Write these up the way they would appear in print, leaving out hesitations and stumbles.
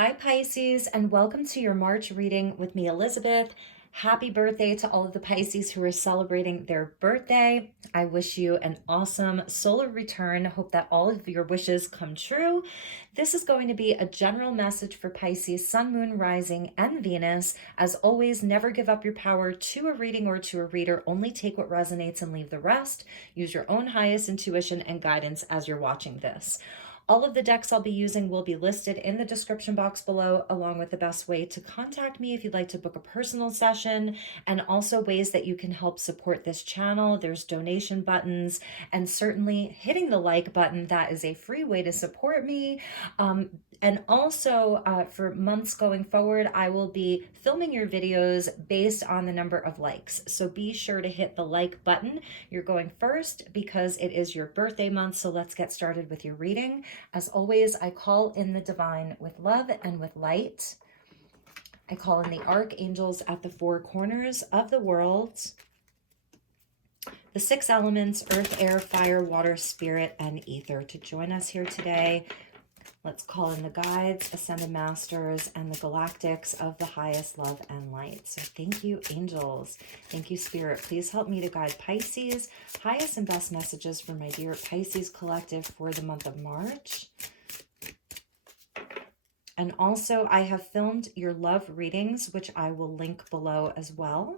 Hi Pisces, and welcome to your March reading with me, Elizabeth. Happy birthday to all of the Pisces who are celebrating their birthday. I wish you an awesome solar return. Hope that all of your wishes come true. This is going to be a general message for Pisces, Sun, Moon, Rising, and Venus. As always, never give up your power to a reading or to a reader. Only take what resonates and leave the rest. Use your own highest intuition and guidance as you're watching this. All of the decks I'll be using will be listed in the description box below, along with the best way to contact me if you'd like to book a personal session, and also ways that you can help support this channel. There's donation buttons, and certainly hitting the like button. That is a free way to support me. And also for months going forward, I will be filming your videos based on the number of likes. So be sure to hit the like button. You're going first because it is your birthday month. So let's get started with your reading. As always, I call in the divine with love and with light. I call in the archangels at the four corners of the world. The six elements, earth, air, fire, water, spirit, and ether to join us here today. Let's call in the guides, ascended masters, and the galactics of the highest love and light. So thank you, angels. Thank you, spirit. Please help me to guide Pisces. Highest and best messages for my dear Pisces collective for the month of March. And also, I have filmed your love readings, which I will link below as well.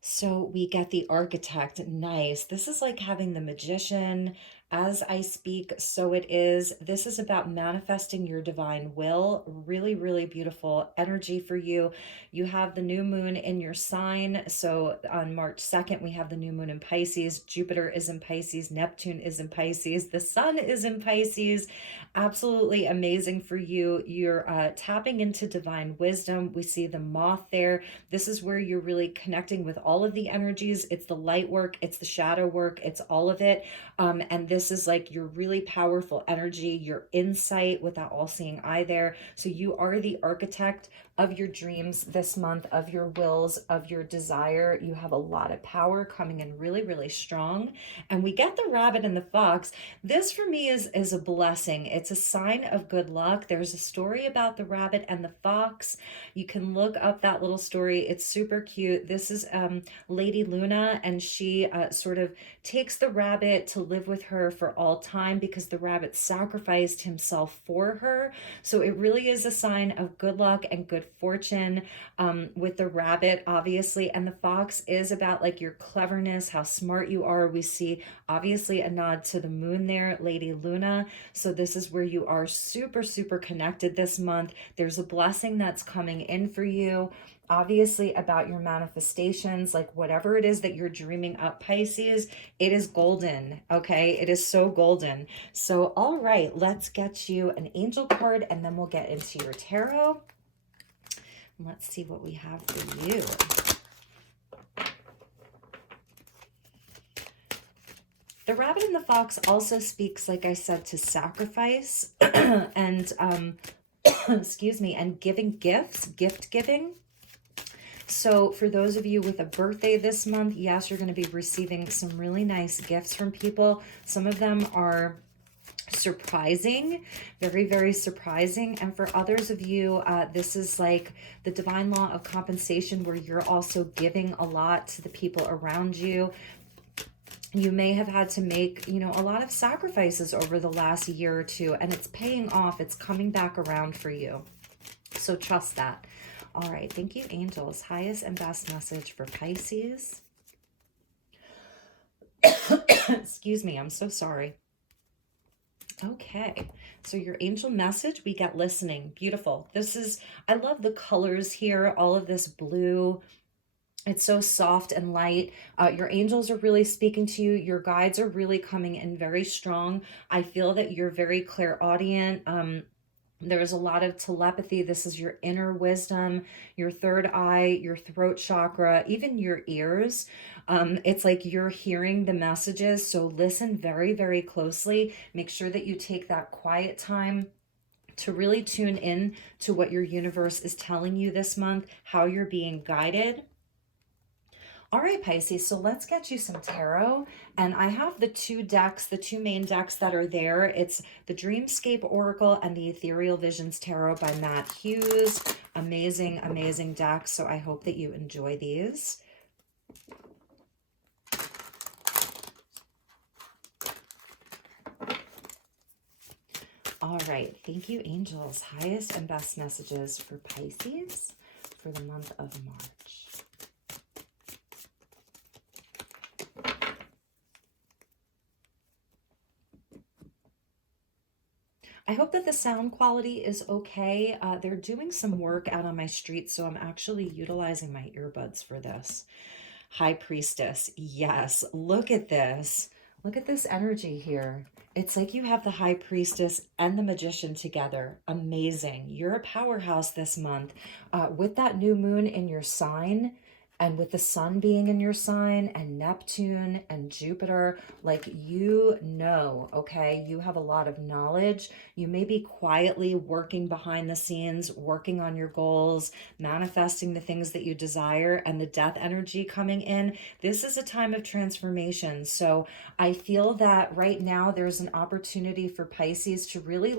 So we get the architect. Nice. This is like having the magician. As I speak, so it is. This is about manifesting your divine will. Really, really beautiful energy for you. You have the new moon in your sign. So on March 2nd, we have the new moon in Pisces. Jupiter is in Pisces. Neptune is in Pisces. The sun is in Pisces. Absolutely amazing for you. You're tapping into divine wisdom. We see the moth there. This is where you're really connecting with all of the energies. It's the light work. It's the shadow work. It's all of it. And this is like your really powerful energy, your insight with that all-seeing eye there. So you are the architect of your dreams this month, of your wills, of your desire. You have a lot of power coming in really, really strong. And we get the rabbit and the fox. This for me is a blessing. It's a sign of good luck. There's a story about the rabbit and the fox. You can look up that little story. It's super cute. This is Lady Luna, and she sort of takes the rabbit to live with her for all time because the rabbit sacrificed himself for her. So it really is a sign of good luck and good fortune with the rabbit, obviously. And the fox is about like your cleverness, how smart you are. We see obviously a nod to the moon there, Lady Luna. So this is where you are super, super connected this month. There's a blessing that's coming in for you. Obviously about your manifestations, like whatever it is that you're dreaming up, Pisces, it is golden, okay? It is so golden. So, all right, let's get you an angel card and then we'll get into your tarot. Let's see what we have for you. The rabbit and the fox also speaks, like I said, to sacrifice and, excuse me, and giving gifts, gift giving. So for those of you with a birthday this month, yes, you're going to be receiving some really nice gifts from people. Some of them are surprising, very, very surprising. And for others of you, this is like the divine law of compensation where you're also giving a lot to the people around you. You may have had to make, you know, a lot of sacrifices over the last year or two, and it's paying off. It's coming back around for you. So trust that. All right. Thank you, angels. Highest and best message for Pisces. Excuse me. I'm so sorry. Okay. So your angel message, we get listening. Beautiful. This is, I love the colors here. All of this blue. It's so soft and light. Your angels are really speaking to you. Your guides are really coming in very strong. I feel that you're very clairaudient. There's a lot of telepathy. This is your inner wisdom, your third eye, your throat chakra, even your ears. It's like you're hearing the messages. So listen very, very closely. Make sure that you take that quiet time to really tune in to what your universe is telling you this month, how you're being guided. All right, Pisces, so let's get you some tarot. And I have the two decks, the two main decks that are there. It's the Dreamscape Oracle and the Ethereal Visions Tarot by Matt Hughes. Amazing, amazing decks. So I hope that you enjoy these. All right, thank you, angels. Highest and best messages for Pisces for the month of March. I hope that the sound quality is okay. They're doing some work out on my street, so I'm actually utilizing my earbuds for this. High Priestess, yes, look at this. Look at this energy here. It's like you have the High Priestess and the Magician together. Amazing. You're a powerhouse this month. With that new moon in your sign, and with the sun being in your sign and Neptune and Jupiter, like okay, you have a lot of knowledge. You may be quietly working behind the scenes, working on your goals, manifesting the things that you desire, and the death energy coming in. This is a time of transformation. So I feel that right now there's an opportunity for Pisces to really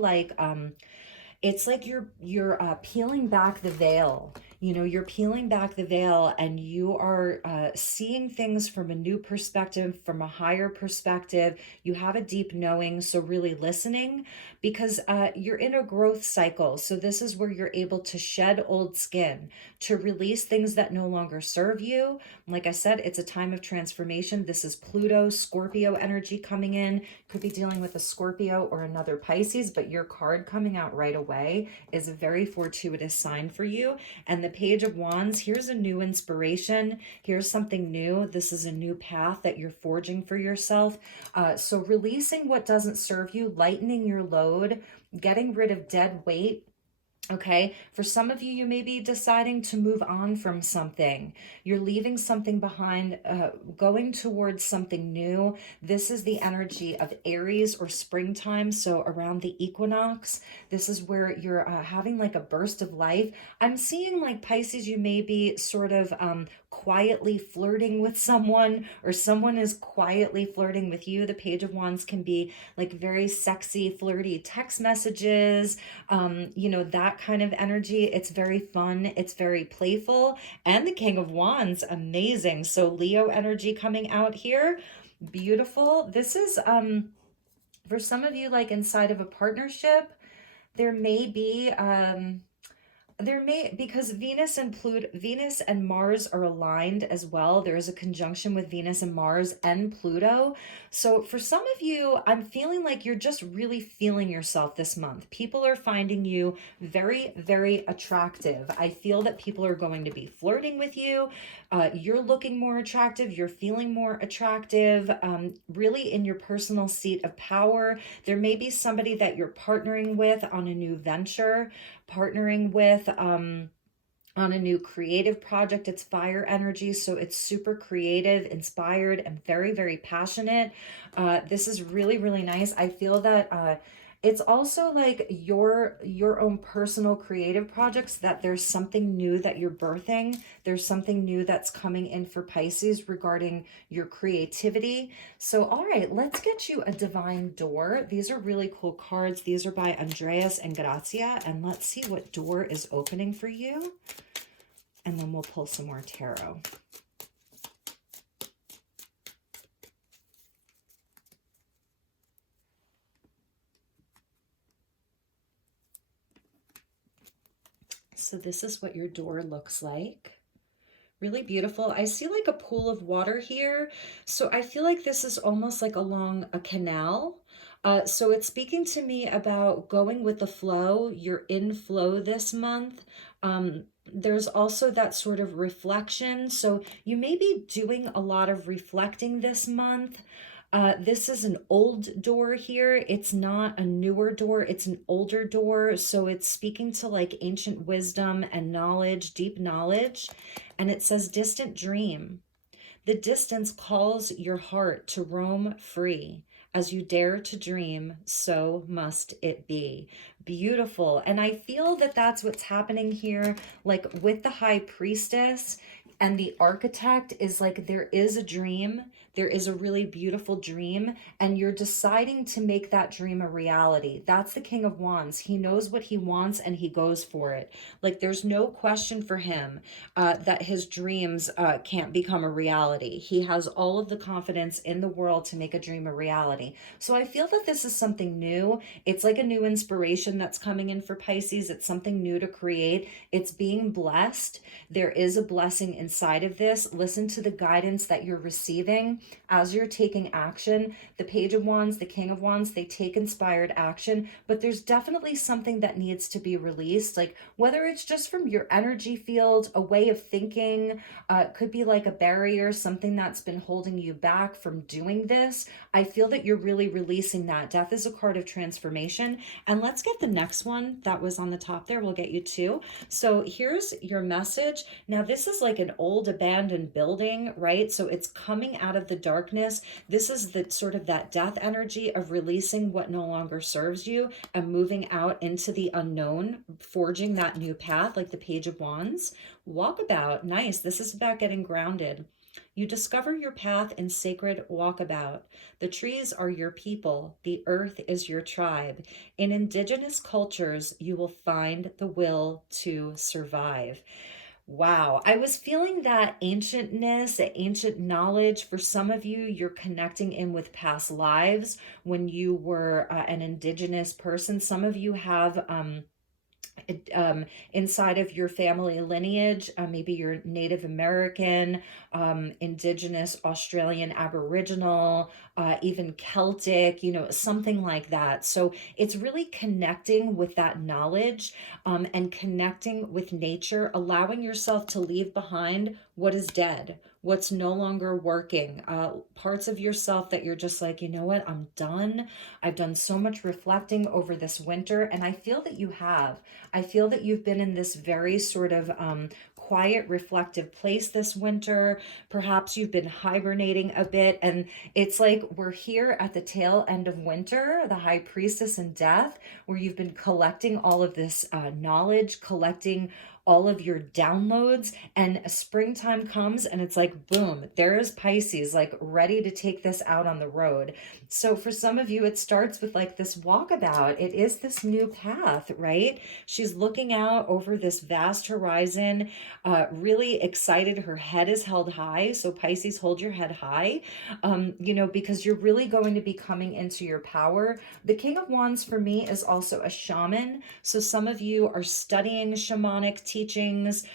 it's like you're peeling back the veil. You know, you're peeling back the veil and you are seeing things from a new perspective, from a higher perspective. You have a deep knowing, so really listening, because you're in a growth cycle. So this is where you're able to shed old skin, to release things that no longer serve you. Like I said, it's a time of transformation. This is Pluto, Scorpio energy coming in. Could be dealing with a Scorpio or another Pisces, but your card coming out right away is a very fortuitous sign for you. And the Page of Wands, here's a new inspiration. Here's something new. This is a new path that you're forging for yourself. So releasing what doesn't serve you, lightening your load, getting rid of dead weight. Okay, for some of you, you may be deciding to move on from something. You're leaving something behind, going towards something new. This is the energy of Aries or springtime. So around the equinox, this is where you're having like a burst of life. I'm seeing like Pisces, you may be sort of quietly flirting with someone, or someone is quietly flirting with you. The Page of Wands can be like very sexy, flirty text messages, that kind of energy. It's very fun. It's very playful. And the King of Wands, amazing. So Leo energy coming out here. Beautiful. This is, for some of you, like inside of a partnership, there may be, because Venus and Mars are aligned as well. There is a conjunction with Venus and Mars and Pluto. So for some of you, I'm feeling like you're just really feeling yourself this month. People are finding you very, very attractive. I feel that people are going to be flirting with you. You're looking more attractive. You're feeling more attractive, really in your personal seat of power. There may be somebody that you're partnering with on a new venture, partnering with on a new creative project. It's fire energy, so it's super creative, inspired, and very, very passionate. This is really, really nice. I feel that it's also like your own personal creative projects, that there's something new that you're birthing. There's something new that's coming in for Pisces regarding your creativity. So, all right, let's get you a divine door. These are really cool cards. These are by Andreas and Engracia, and let's see what door is opening for you. And then we'll pull some more tarot. So this is what your door looks like. Really beautiful. I see like a pool of water here. So I feel like this is almost like along a canal. So it's speaking to me about going with the flow. You're in flow this month. There's also that sort of reflection. So you may be doing a lot of reflecting this month. This is an old door here. It's not a newer door. It's an older door. So it's speaking to like ancient wisdom and knowledge, deep knowledge. And it says distant dream. The distance calls your heart to roam free. As you dare to dream, so must it be. Beautiful. And I feel that that's what's happening here, like with the High Priestess. And the architect is like, there is a dream, there is a really beautiful dream, and you're deciding to make that dream a reality. That's the King of Wands. He knows what he wants and he goes for it. Like, there's no question for him that his dreams can't become a reality. He has all of the confidence in the world to make a dream a reality. So I feel that this is something new. It's like a new inspiration that's coming in for Pisces. It's something new to create. It's being blessed. There is a blessing inside of this. Listen to the guidance that you're receiving as you're taking action. The Page of Wands, the King of Wands, they take inspired action, but there's definitely something that needs to be released. Like, whether it's just from your energy field, a way of thinking, could be like a barrier, something that's been holding you back from doing this. I feel that you're really releasing that. Death is a card of transformation. And let's get the next one that was on the top there. We'll get you two. So here's your message. Now, this is like an old abandoned building, right? So it's coming out of the darkness. This is the sort of that death energy of releasing what no longer serves you and moving out into the unknown, forging that new path, like the Page of Wands. Walkabout, nice. This is about getting grounded. You discover your path in sacred walkabout. The trees are your people. The earth is your tribe. In indigenous cultures, you will find the will to survive. Wow, I was feeling that ancientness, that ancient knowledge. For some of you, you're connecting in with past lives when you were an indigenous person. Some of you have inside of your family lineage, maybe you're Native American, Indigenous, Australian, Aboriginal, even Celtic, you know, something like that. So it's really connecting with that knowledge and connecting with nature, allowing yourself to leave behind what is dead, what's no longer working, parts of yourself that you're just like, you know what, I'm done. I've done so much reflecting over this winter, and I feel that you have. I feel that you've been in this very sort of quiet, reflective place this winter. Perhaps you've been hibernating a bit, and it's like we're here at the tail end of winter, the High Priestess and Death, where you've been collecting all of this knowledge, collecting all of your downloads, and springtime comes and it's like, boom, there's Pisces, like ready to take this out on the road. So for some of you, it starts with like this walkabout. It is this new path, right? She's looking out over this vast horizon, really excited. Her head is held high. So Pisces, hold your head high, you know, because you're really going to be coming into your power. The King of Wands for me is also a shaman. So some of you are studying shamanic teachings.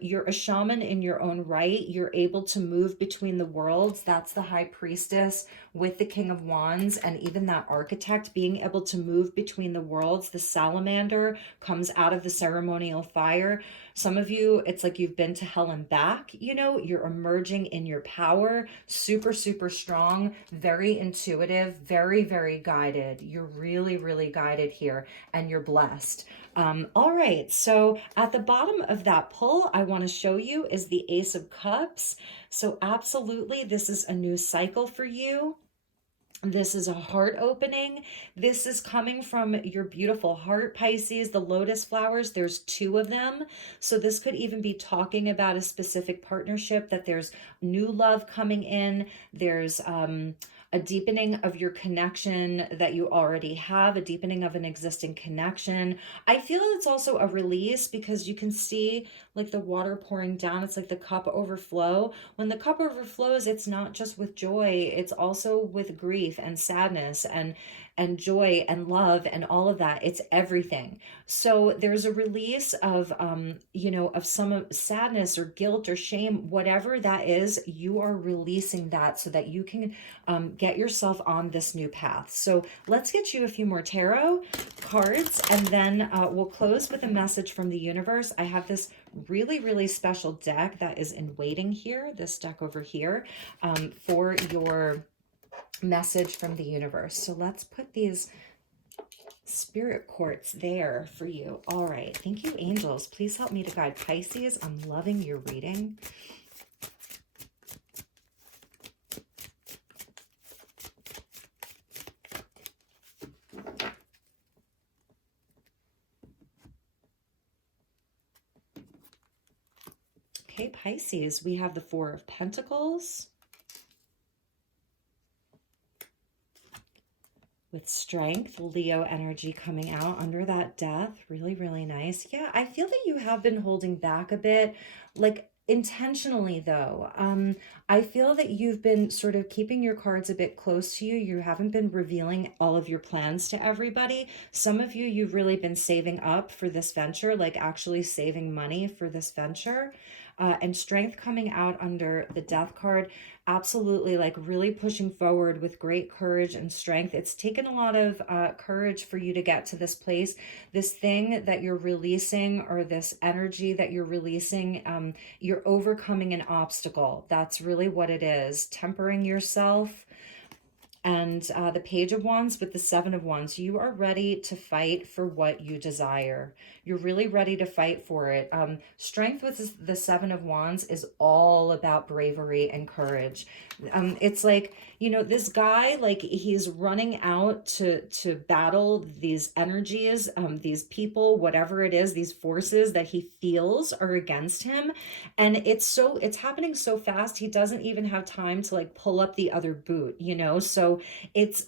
You're a shaman in your own right. You're able to move between the worlds. That's the High Priestess with the King of Wands, and even that architect being able to move between the worlds. The salamander comes out of the ceremonial fire. Some of you, it's like you've been to hell and back, you know, you're emerging in your power, super, super strong, very intuitive, very, very guided. You're really, really guided here, and you're blessed. All right, so at the bottom of that pull, I want to show you is the Ace of Cups. So absolutely, this is a new cycle for you. This is a heart opening. This is coming from your beautiful heart, Pisces. The lotus flowers, there's two of them. So this could even be talking about a specific partnership, that there's new love coming in. There's a deepening of your connection that you already have, a deepening of an existing connection. I feel it's also a release because you can see like the water pouring down. It's like the cup overflow. When the cup overflows, it's not just with joy, it's also with grief and sadness and joy and love and all of that. It's everything. So there's a release of you know, of some sadness or guilt or shame, whatever that is. You are releasing that so that you can get yourself on this new path. So let's get you a few more tarot cards, and then we'll close with a message from the universe. I have this really, really special deck that is in waiting here, this deck over here, for your message from the universe. So let's put these spirit quartz there for you. All right. Thank you, angels. Please help me to guide Pisces. I'm loving your reading. Okay, Pisces, we have the Four of Pentacles with Strength, Leo energy coming out under that Death. Really, really nice. Yeah, I feel that you have been holding back a bit, like intentionally though. I feel that you've been sort of keeping your cards a bit close to you. You haven't been revealing all of your plans to everybody. Some of you, you've really been saving up for this venture, like actually saving money for this venture. And Strength coming out under the Death card, absolutely, like really pushing forward with great courage and strength. It's taken a lot of courage for you to get to this place. This thing that you're releasing, or this energy that you're releasing, you're overcoming an obstacle. That's really what it is. Tempering yourself. And the Page of Wands with the Seven of Wands, you are ready to fight for what you desire. You're really ready to fight for it. Strength with the Seven of Wands is all about bravery and courage. It's like, you know, this guy, like he's running out to battle these energies, these people, whatever it is, these forces that he feels are against him. And it's happening so fast, he doesn't even have time to like pull up the other boot, you know? So it's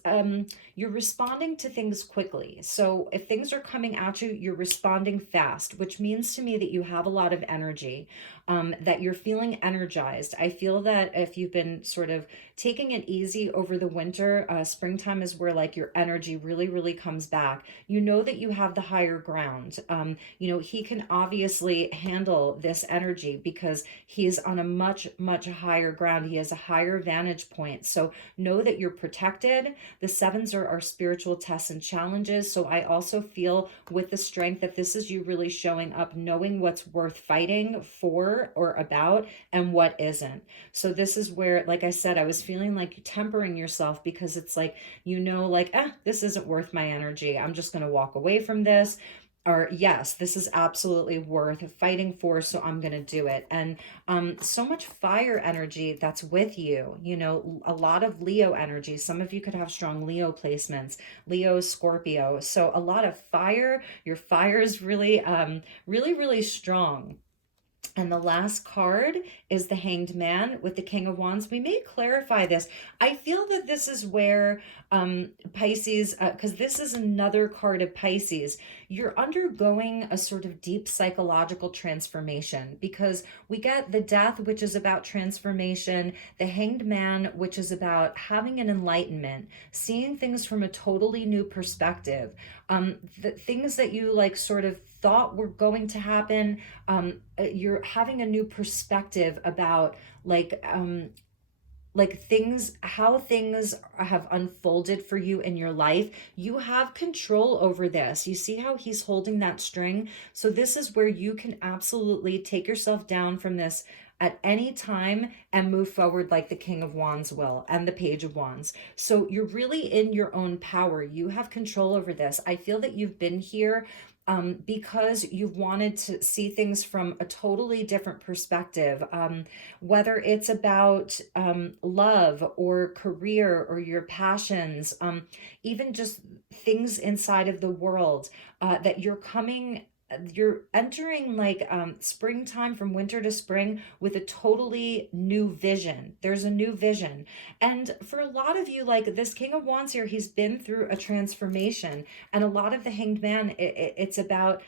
you're responding to things quickly. So if things are coming at you, you're responding fast, which means to me that you have a lot of energy, that you're feeling energized. I feel that if you've been sort of taking it easy over the winter, springtime is where like your energy really, really comes back. You know that you have the higher ground. You know, he can obviously handle this energy because he's on a much, much higher ground. He has a higher vantage point. So know that you're protected. The sevens are spiritual tests and challenges. So I also feel with the Strength that this is you really showing up, knowing what's worth fighting for or about and what isn't. So this is where, like I said, I was feeling like tempering yourself, because it's like, you know, like, this isn't worth my energy. I'm just going to walk away from this. Or yes, this is absolutely worth fighting for, so I'm going to do it. And so much fire energy that's with you, you know, a lot of Leo energy. Some of you could have strong Leo placements, Leo, Scorpio. So a lot of fire. Your fire is really, really, really strong. And the last card is the Hanged Man with the King of Wands. We may clarify this. I feel that this is where Pisces, because this is another card of Pisces, you're undergoing a sort of deep psychological transformation, because we get the Death, which is about transformation, the Hanged Man, which is about having an enlightenment, seeing things from a totally new perspective. The things that you like sort of thought were going to happen, you're having a new perspective about like things, how things have unfolded for you in your life. You have control over this. You see how he's holding that string? So this is where you can absolutely take yourself down from this at any time and move forward like the King of Wands will, and the Page of Wands. So you're really in your own power. You have control over this. I feel that you've been here because you've wanted to see things from a totally different perspective, whether it's about love or career or your passions, even just things inside of the world, that you're entering like springtime, from winter to spring, with a totally new vision. There's a new vision. And for a lot of you, like this King of Wands here, he's been through a transformation. And a lot of the Hanged Man, it's about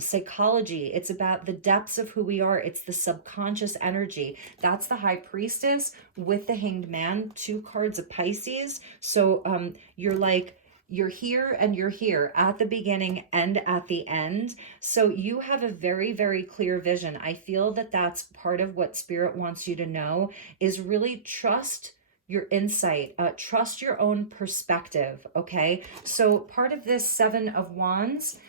psychology. It's about the depths of who we are. It's the subconscious energy. That's the High Priestess with the Hanged Man, two cards of Pisces. So you're like, you're here and you're here at the beginning and at the end. So you have a very, very clear vision. I feel that that's part of what Spirit wants you to know, is really trust your insight, trust your own perspective. Okay. So part of this Seven of Wands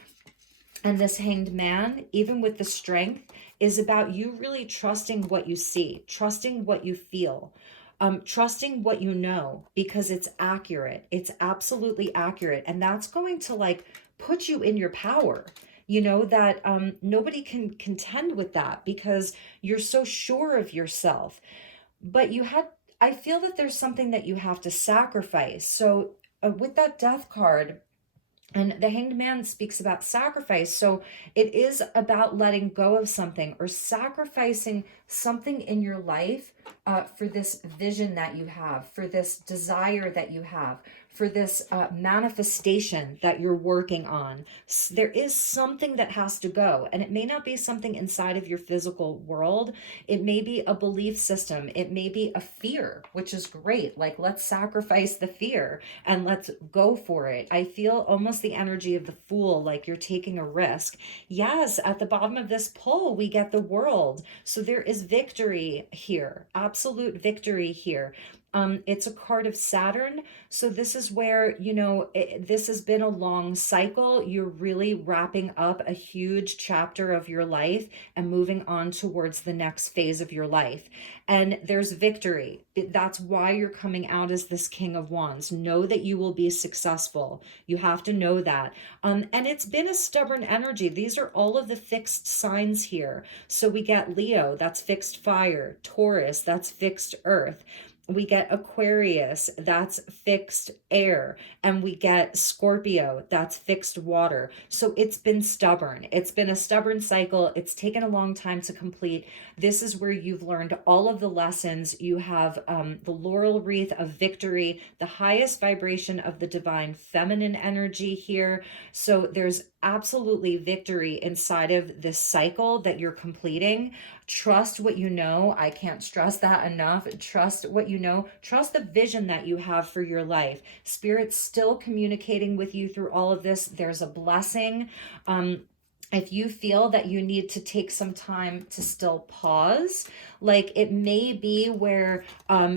and this Hanged Man, even with the Strength, is about you really trusting what you see, trusting what you feel, trusting what you know, because it's accurate. It's absolutely accurate. And that's going to like put you in your power. You know, that nobody can contend with that, because you're so sure of yourself. But I feel that there's something that you have to sacrifice. So with that Death card, And the Hanged Man speaks about sacrifice. So it is about letting go of something or sacrificing something in your life for this vision that you have, for this desire that you have, for this manifestation that you're working on. There is something that has to go. And it may not be something inside of your physical world. It may be a belief system. It may be a fear, which is great. Like, let's sacrifice the fear and let's go for it. I feel almost the energy of the Fool, like you're taking a risk. Yes, at the bottom of this pull, we get the World. So there is victory here, absolute victory here. It's a card of Saturn. So this is where, this has been a long cycle. You're really wrapping up a huge chapter of your life and moving on towards the next phase of your life. And there's victory. That's why you're coming out as this King of Wands. Know that you will be successful. You have to know that. And it's been a stubborn energy. These are all of the fixed signs here. So we get Leo, that's fixed fire. Taurus, that's fixed earth. We get Aquarius, that's fixed air, and we get Scorpio, that's fixed water. So it's been stubborn. It's been a stubborn cycle. It's taken a long time to complete. This is where you've learned all of the lessons. You have the laurel wreath of victory, the highest vibration of the divine feminine energy here. So there's absolutely victory inside of this cycle that you're completing. Trust what you know. I can't stress that enough. Trust what you know. Trust the vision that you have for your life. Spirit's still communicating with you through all of this. There's a blessing. If you feel that you need to take some time to still pause, like it may be where,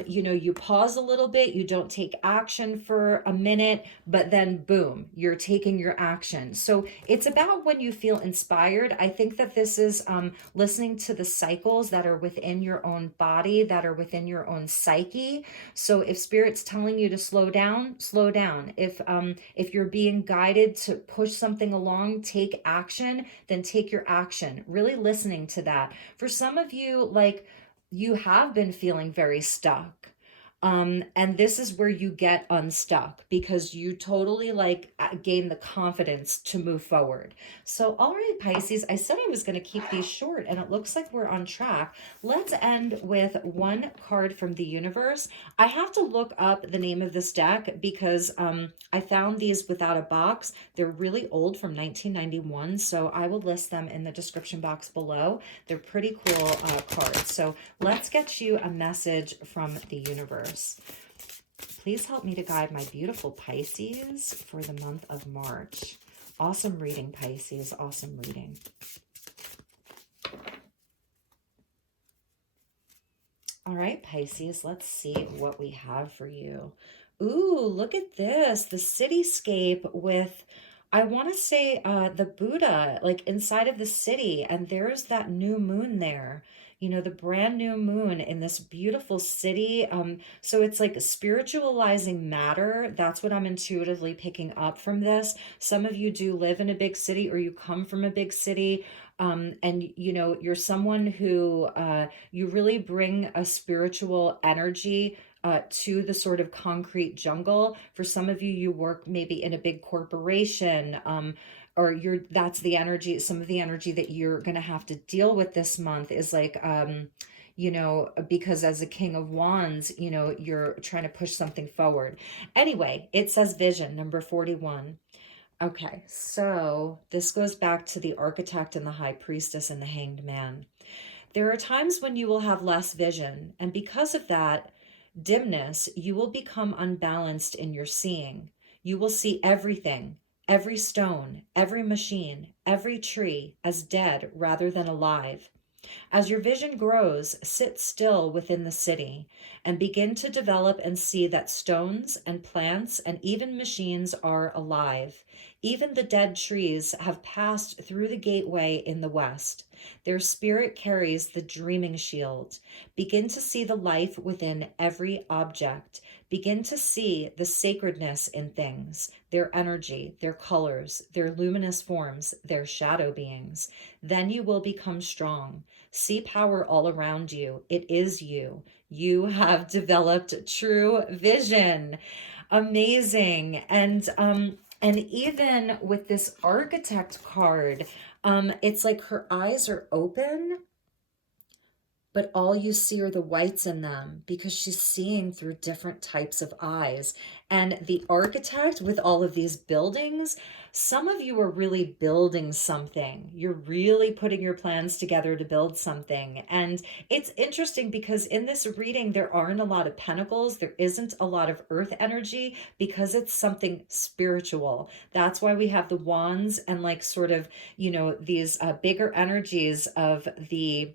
you pause a little bit, you don't take action for a minute, but then boom, you're taking your action. So it's about when you feel inspired. I think that this is listening to the cycles that are within your own body, that are within your own psyche. So if Spirit's telling you to slow down, slow down. If you're being guided to push something along, take action, then take your action. Really listening to that. For some of you, like, you have been feeling very stuck. And this is where you get unstuck because you totally gain the confidence to move forward. So, all right, Pisces, I said I was going to keep these short and it looks like we're on track. Let's end with one card from the universe. I have to look up the name of this deck because I found these without a box. They're really old, from 1991. So I will list them in the description box below. They're pretty cool cards. So let's get you a message from the universe. Please help me to guide my beautiful Pisces for the month of March. Awesome reading, Pisces. Awesome reading. All right, Pisces, let's see what we have for you. Ooh, look at this. The cityscape with, I want to say, the Buddha, like inside of the city. And there's that new moon there. The brand new moon in this beautiful city. So it's like spiritualizing matter. That's what I'm intuitively picking up from this. Some of you do live in a big city or you come from a big city. And you're someone who you really bring a spiritual energy to the sort of concrete jungle. For some of you, you work maybe in a big corporation, or that's the energy. Some of the energy that you're going to have to deal with this month is like, because as a King of Wands, you're trying to push something forward. Anyway, it says vision, number 41. Okay, so this goes back to the Architect and the High Priestess and the Hanged Man. There are times when you will have less vision, and because of that dimness, you will become unbalanced in your seeing. You will see everything, every stone, every machine, every tree as dead rather than alive. As your vision grows, sit still within the city and begin to develop and see that stones and plants and even machines are alive. Even the dead trees have passed through the gateway in the west. Their spirit carries the dreaming shield. Begin to see the life within every object. Begin to see the sacredness in things, their energy, their colors, their luminous forms, their shadow beings. Then you will become strong. See power all around you. It is you. You have developed true vision. Amazing. And And even with this architect card, it's like her eyes are open, but all you see are the whites in them because she's seeing through different types of eyes. And the architect with all of these buildings, some of you are really building something. You're really putting your plans together to build something. And it's interesting because in this reading, there aren't a lot of pentacles. There isn't a lot of earth energy because it's something spiritual. That's why we have the wands and like sort of, these bigger energies of the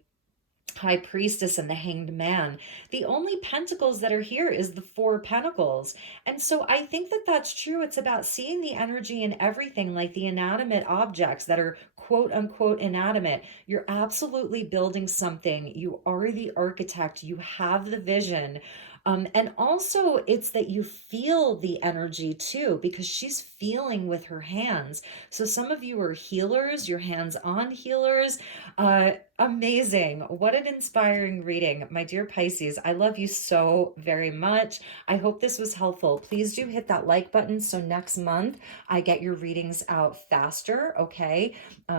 high priestess and the hanged man. The only pentacles that are here is the four pentacles. And so I think that that's true. It's about seeing the energy in everything, like the inanimate objects that are quote unquote inanimate. You're absolutely building something. You are the architect. You have the vision. And also, it's that you feel the energy too, because she's feeling with her hands. So, some of you are healers, you're hands on healers. Amazing. What an inspiring reading. My dear Pisces, I love you so very much. I hope this was helpful. Please do hit that like button so next month I get your readings out faster, okay?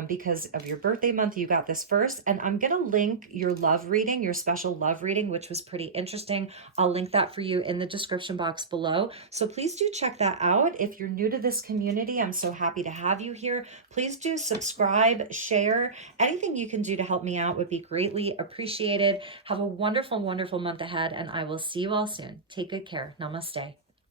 Because of your birthday month, you got this first. And I'm going to link your love reading, your special love reading, which was pretty interesting. I'll link that for you in the description box below. So please do check that out. If you're new to this community, I'm so happy to have you here. Please do subscribe, share. Anything you can do to help me out would be greatly appreciated. Have a wonderful, wonderful month ahead, and I will see you all soon. Take good care. Namaste.